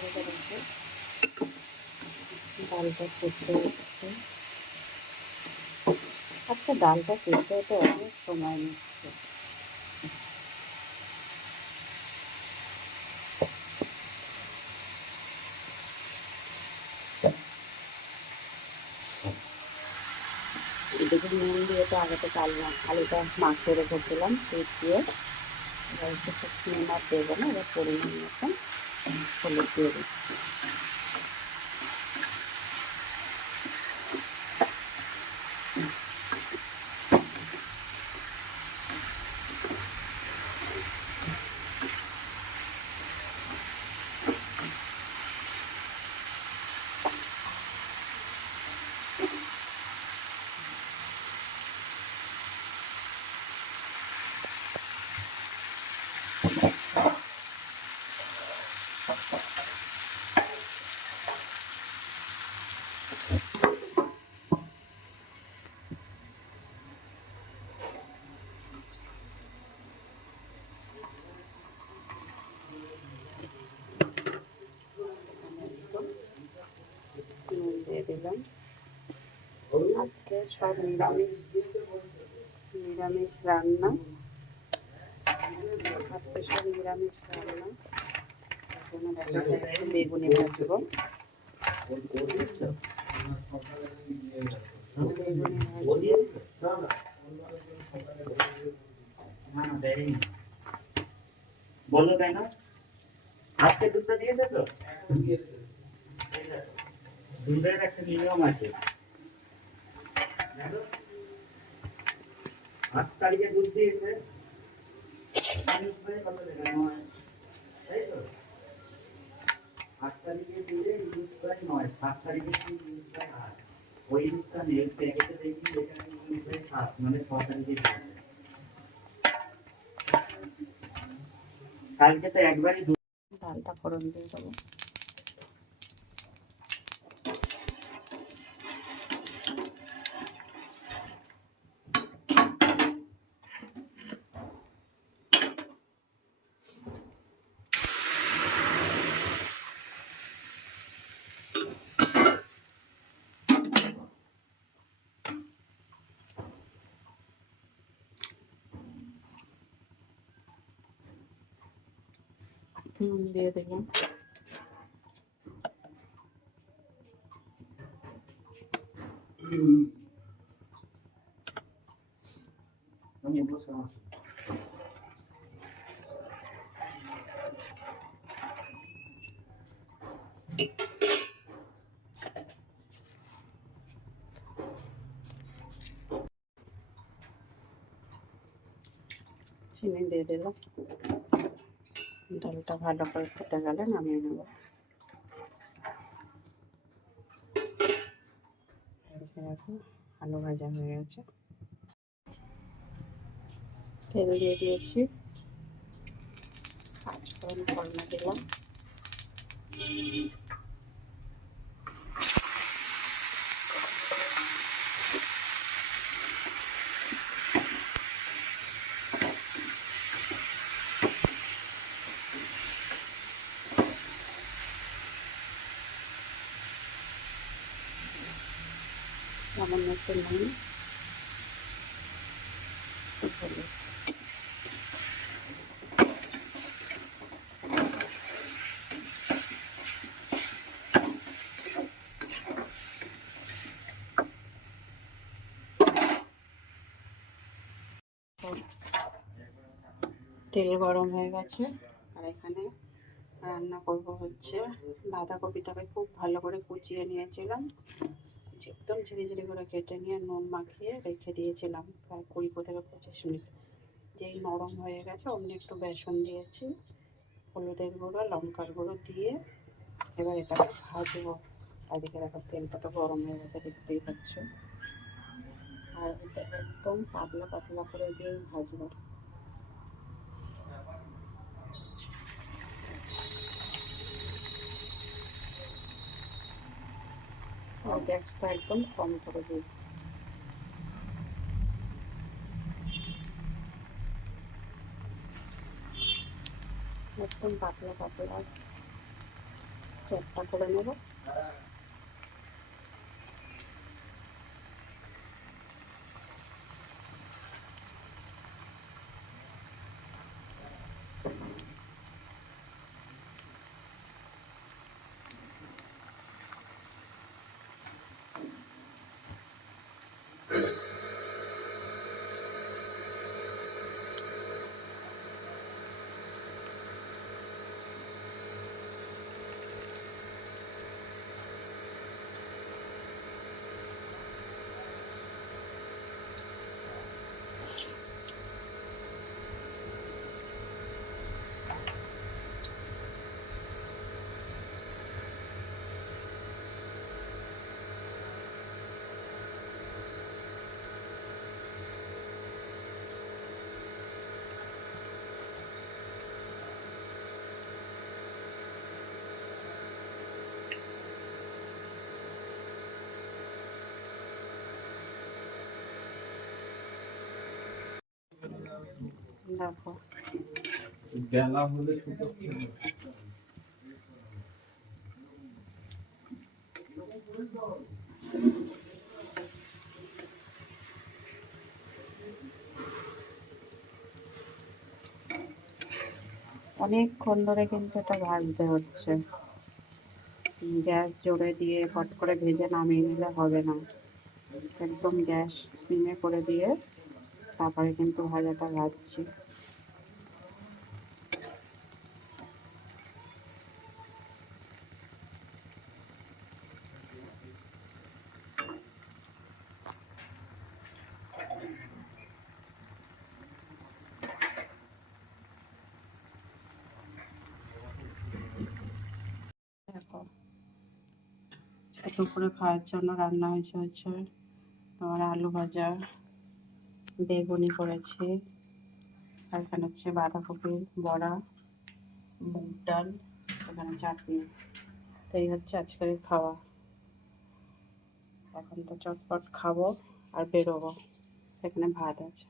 ভাজা রয়েছে, ডালটা সেদ্ধ হচ্ছে। আজকে ডালটা সেদ্ধ হতে অনেক সময় নিচ্ছে। এদিকে নুন দিয়ে তো আগে থেকে আলুটা মাখিয়ে রেখেছিলাম দুধ দিয়ে। এবার একটু নুন আর দেবো না, এবার পরিমাণ মতন হলুদ দিয়ে দিচ্ছি। নুন দিয়ে দিলাম। আজকে সব নিরামিষ রান্না। আজকে সব নিরামিষ রান্না। একটু বেগুনি ভাজবো। বেগুনি ভাজবো। বললো তাই না? আজকে দুধটা দিয়েছে তো? দুধের একটা নিয়ম আছে। 8 তারিখে দুধ দিয়েছে, কত টাকা নয়, তাই তো? 8 তারিখে দিলে দুধ প্রায় 9, 7 তারিখে দুধ প্রায় 8। ওই দুধটা নেই প্যাকেটে দেখি এখানে দুধ প্রায় 7, মানে 6 তারিখে দিয়েছে। কালকে তো একবারই ডালটা ফোড়ন দিয়ে দেবো। নুন দিয়ে দিলাম। চিনি দিয়ে দিলাম। ডালটা ভালো করে ফুটে গেলে নামিয়ে নেব। দেখো আলু ভাজা হয়ে গেছে। তেল দিয়ে দিয়েছি, 5 ফোড়ন ফোড়না দিলাম। সামান্য একটু নুন, হলুদ। তেল গরম হয়ে গেছে, আর এখানে রান্না করব হচ্ছে বাঁধাকপিটাকে খুব ভালো করে কুচিয়ে নিয়েছিলাম। একদম ঝিরিঝিরি করে কেটে নিয়ে নুন মাখিয়ে রেখে দিয়েছিলাম প্রায় 20 থেকে 25 মিনিট। যেই নরম হয়ে গেছে অমনি একটু বেসন দিয়েছি, হলুদের গুঁড়ো লঙ্কার গুঁড়ো দিয়ে এবার এটাকে ভাজবো। এদিকে দেখো তেলটা তো গরম হয়ে গেছে, দেখতেই পাচ্ছ। আর এটা একদম পাতলা পাতলা করে দিয়েই ভাজবো। আর গ্যাসটা একদম কম করে দিই। একদম পাতলা পাতলা চারটা করে নেব। দেখো বেলা হলে শুকাচ্ছে না। অনেকক্ষণ ধরে কিন্তু এটা ভাজতে হচ্ছে। গ্যাস জোরে দিয়ে ফট করে ভেজে নামিয়ে নিলে হবে না, একদম গ্যাস সিমে করে দিয়ে তারপরে কিন্তু ভাজাটা ভাজছি। দেখো দুপুরে খাওয়ার জন্য রান্না হচ্ছে তোমার আলু ভাজা, বেগুনি করেছি, আর এখানে হচ্ছে বাঁধাকপি বড়া, মুগ ডাল, এখানে চাটনি। তো এই হচ্ছে আজকের খাওয়া। এখন তো চটপট খাবো আর বেরোবো। এখানে ভাত আছে।